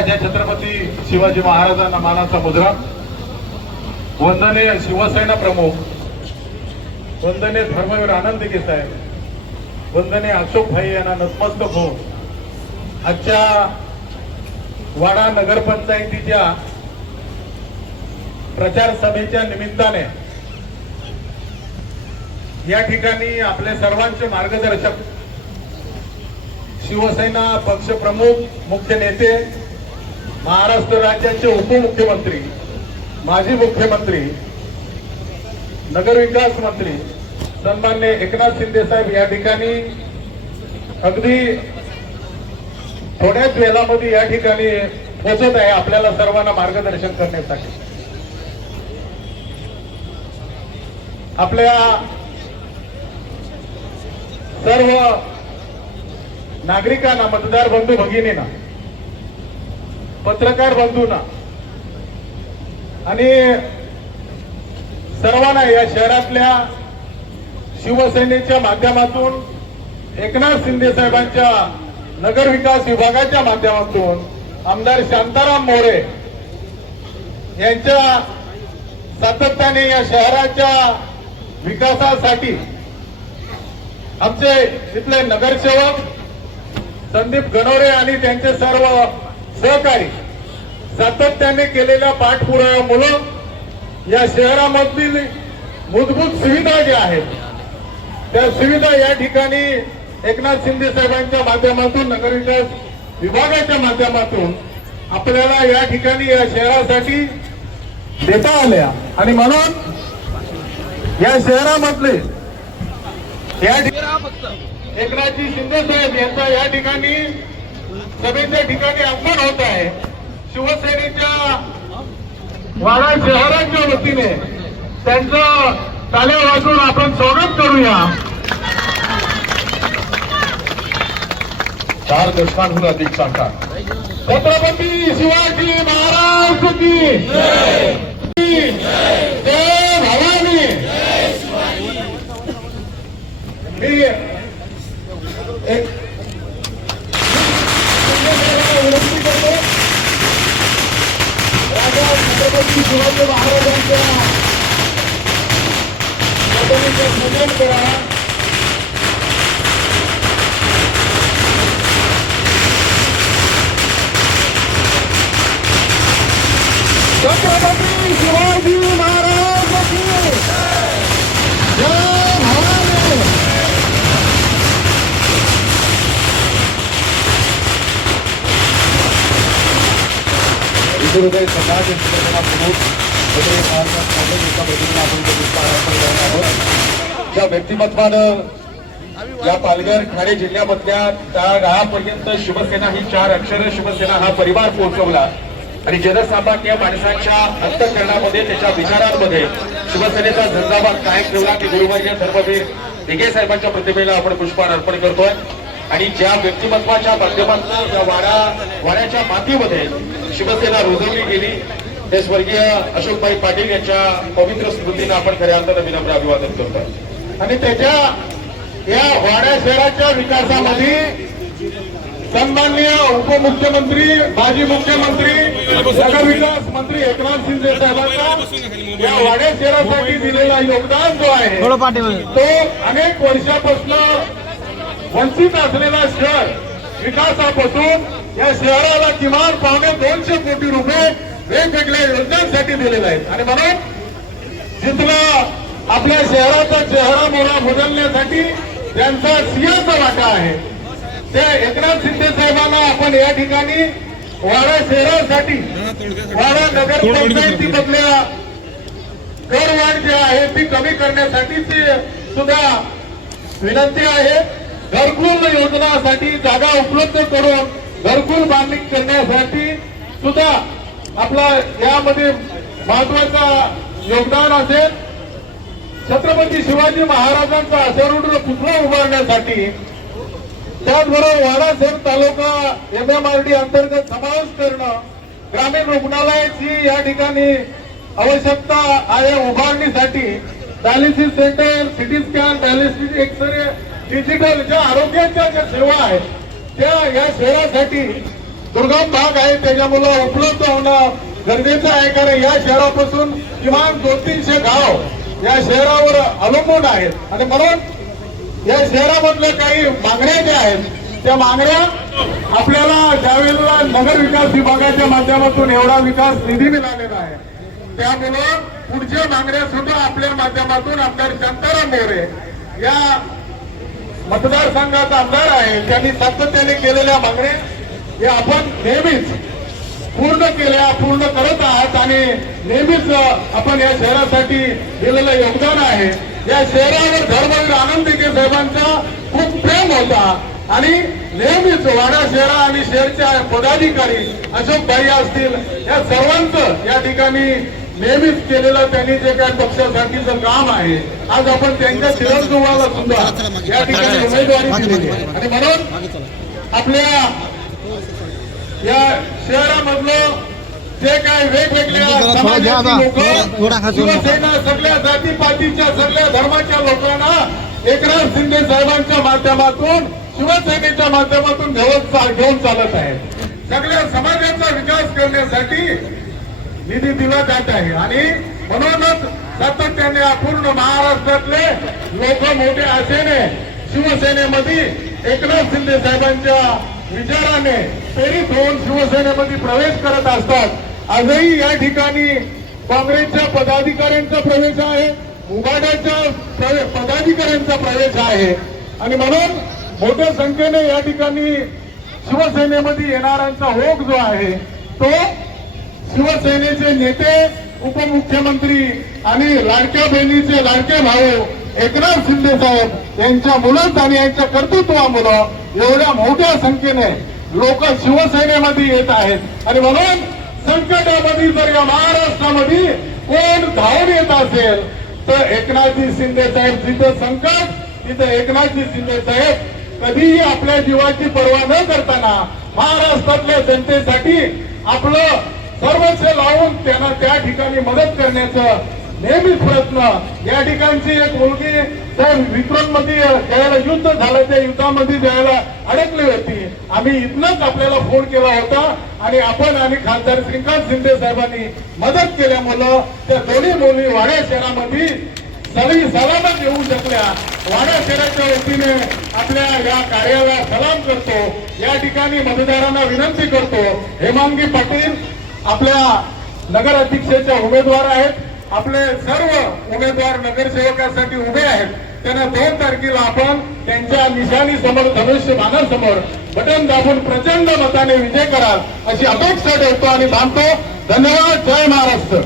ज्या छत्रपती शिवाजी महाराजांना मानाचा मुद्रा. वंदनीय शिवसेना प्रमुख वंदनीय धर्मवीर आनंद साहेब वंदनीय अशोक भाई यांना नतमस्तक होऊन आजच्या वाडा नगरपंचायतीच्या प्रचार सभेच्या निमित्ताने या ठिकाणी आपले सर्वांचे मार्गदर्शक शिवसेना पक्षप्रमुख मुख्य नेते महाराष्ट्र राज्याचे उपमुख्यमंत्री माजी मुख्यमंत्री नगरविकास मंत्री सन्मान्य एकनाथ शिंदे साहेब या ठिकाणी अगदी थोड्याच वेळामध्ये या ठिकाणी पोचत आहे आपल्याला सर्वांना मार्गदर्शन करण्यासाठी. आपल्या सर्व नागरिकांना मतदार बंधू भगिनींना पत्रकार बंधूंना आणि सर्वांना या शहरातल्या शिवसेनेच्या माध्यमातून एकनाथ शिंदे साहेबांच्या नगर विकास विभागाच्या माध्यमातून आमदार शांताराम मोरे यांच्या सातत्याने या शहराच्या विकासासाठी आमचे इथले नगरसेवक संदीप गणोरे आणि त्यांचे सर्व सहकारी सातत्याने केलेल्या पाठपुराव्यामुळं या शहरामधील मूलभूत सुविधा ज्या आहेत त्या सुविधा या ठिकाणी एकनाथ शिंदे साहेबांच्या माध्यमातून नगरविकास विभागाच्या माध्यमातून आपल्याला या ठिकाणी या शहरासाठी देता आल्या. आणि म्हणून या शहरामधले या ठिकाणी एकनाथजी शिंदे साहेब यांचा या ठिकाणी सभेच्या ठिकाणी आगमन होत आहे. शिवसेनेच्या वाडा शहरांच्या वतीने त्यांचं ताल्या वाजून आपण स्वागत करूया. चार दशकांहून अधिक सांगतात. छत्रपती शिवाजी महाराज की जय भवानी मी एक विनंती करतो राजा छत्रपती शिवाजी महाराजांच्या प्रतिमेचं पूजन करा छत्रपती शिवाजी महाराज हिंदुहृदय समाज संघटना प्रमुख वगैरे आपण करणार आहोत. ज्या व्यक्तिमत्वानं या पालघर ठाणे जिल्ह्यामधल्या त्या गावापर्यंत शिवसेना ही चार अक्षर शिवसेना हा परिवार पोहोचवला. आणि जनसामान्य माणसांच्या अंतकरणामध्ये त्याच्या विचारांमध्ये शिवसेनेचा झंझावात कायम ठेवला की गुरुवर्य धर्मवीर दिघे साहेबांच्या प्रतिमेला आपण पुष्पहार अर्पण करतोय. आणि ज्या व्यक्तिमत्वाच्या माध्यमातून या वाडा वाड्याच्या मातीमध्ये शिवसेना रुजवली गेली ते स्वर्गीय अशोकभाई पाटील यांच्या पवित्र स्मृतीनं आपण खऱ्या अर्थानं विनम्र अभिवादन करतोय आणि त्याच्या या वाड्या शहराच्या विकासामध्ये सन्माननीय उपमुख्यमंत्री माजी मुख्यमंत्री नगरविकास मंत्री एकनाथ शिंदे साहेबांचा या वाड्या शहरासाठी दिलेला योगदान जो आहे तो अनेक वर्षापासून वंचित असलेला शहर विकासापासून या शहराला किमान पावणे दोनशे कोटी रुपये वेगवेगळ्या योजनांसाठी दिलेले आहेत. आणि म्हणून जिथला आपल्या शहराचा चेहरा मोहरा बदलण्यासाठी त्यांचा सिंहाचा वाटा आहे. त्या एकनाथ शिंदे साहेबांना आपण या ठिकाणी वाडा शहरासाठी वाडा नगर पंचायतीमधल्या करवाढ जी आहे ती कमी करण्यासाठीची सुद्धा विनंती आहे. घरकुल योजनासाठी जागा उपलब्ध करून घरकुल बांधणी करण्यासाठी सुद्धा आपला यामध्ये महत्त्वाचा योगदान असेल. छत्रपती शिवाजी महाराजांचा अशरूढ पुतळा उभारण्यासाठी. त्याचबरोबर वाडासर तालुका एम एम आर डी अंतर्गत समावेश करणं ग्रामीण रुग्णालयाची या ठिकाणी आवश्यकता आहे उभारणीसाठी. Dialysis centre CT scan dialysis X-ray digital ज्या आरोग्याच्या ज्या सेवा आहेत त्या या शहरासाठी दुर्गम भाग आहे. त्याच्यामुळं उपलब्ध होणं गरजेचं आहे. कारण या शहरापासून किमान दोन तीनशे गाव या शहरावर अवलंबून आहेत. आणि म्हणून या शहरामधल्या काही मागण्या ज्या आहेत त्या मागण्या आपल्याला ज्यावेळेला नगर विकास विभागाच्या माध्यमातून एवढा विकास निधी मिळालेला आहे त्यामुळं पुढच्या मागण्या सुद्धा आपल्या माध्यमातून आमदार शांताराम मोरे या मतदारसंघाचा आमदार आहे त्यांनी सातत्याने केलेल्या मागण्या हे आपण नेहमीच पूर्ण केल्या पूर्ण करत आहात आणि नेहमीच आपण या शहरासाठी दिलेलं योगदान आहे. या शहरावर धर्मवीर आनंद दिघे साहेबांचा खूप प्रेम होता आणि नेहमीच वाडा शहरा आणि शहरच्या पदाधिकारी अशोक भाई असतील या सर्वांचं या ठिकाणी नेहमीच केलेलं त्यांनी जे काय पक्षासाठीचं काम आहे. आज आपण त्यांच्या शिरस्वाला सुद्धा. या ठिकाणी उमेदवारी दिलेली आहे. आणि म्हणून आपल्या या शहरामधलं जे काय वेगवेगळ्या लोक. शिवसेना सगळ्या जातीपातीच्या सगळ्या धर्माच्या लोकांना एकनाथ शिंदे साहेबांच्या माध्यमातून शिवसेनेच्या माध्यमातून घेऊन चालत आहेत. सगळ्या समाजाचा विकास करण्यासाठी निधी दिला जात आहे. आणि म्हणूनच सातत्याने अपूर्ण महाराष्ट्रातले लोक मोठे आशेने शिवसेनेमध्ये एकनाथ शिंदे साहेबांच्या विचाराने प्रेरित होऊन शिवसेनेमध्ये प्रवेश करत असतात. आजही या ठिकाणी काँग्रेसच्या पदाधिकाऱ्यांचा प्रवेश आहे. उभाट्याच्या प्रवे- पदाधिकाऱ्यांचा प्रवेश आहे. आणि म्हणून मोठ्या संख्येने या ठिकाणी शिवसेनेमध्ये येणाऱ्यांचा होक जो आहे तो शिवसेनेचे नेते उपमुख्यमंत्री आणि लाडक्या बहिणीचे लाडके भाऊ एकनाथ शिंदे साहेब यांच्या मुलात आणि यांच्या कर्तृत्वामुळं एवढ्या मोठ्या संख्येने लोक शिवसेनेमध्ये येत आहेत. आणि म्हणून संकटामध्ये जर या महाराष्ट्रामध्ये कोण धावून येत असेल तर एकनाथजी शिंदे साहेब जिथं संकट तिथं एकनाथजी शिंदे साहेब कधीही आपल्या जीवाची पर्वा न करताना महाराष्ट्रातल्या जनतेसाठी आपलं सर्वस्व लावून त्यांना त्या ठिकाणी मदत करण्याचं नेहमीच प्रयत्न. या ठिकाणची एक मुलगी त्या विक्रममध्ये ज्यावेळेला युद्ध झालं त्या युद्धामध्ये ज्यावेळेला अडकली होती. आम्ही इथनच आपल्याला फोन केला होता आणि आपण आणि खासदार श्रीकांत शिंदे साहेबांनी मदत केल्यामुळं त्या दोन्ही मुली वाड्या शहरामध्ये सगळी सलामत येऊ शकल्या. वाडा शहराच्या वतीने आपल्या या कार्याला सलाम करतो. या ठिकाणी मतदारांना विनंती करतो. हेमांगी पाटील आपल्या नगर उमेदवार आहेत. आपले सर्व उमेदवार नगरसेवकासाठी उभे आहेत. त्यांना दोन तारखेला आपण त्यांच्या निशाणी समोर धनुष्य बाणासमोर बटन दाबून प्रचंड मताने विजय कराल अशी अपेक्षा ठेवतो आणि थांबतो धन्यवाद. जय महाराष्ट्र.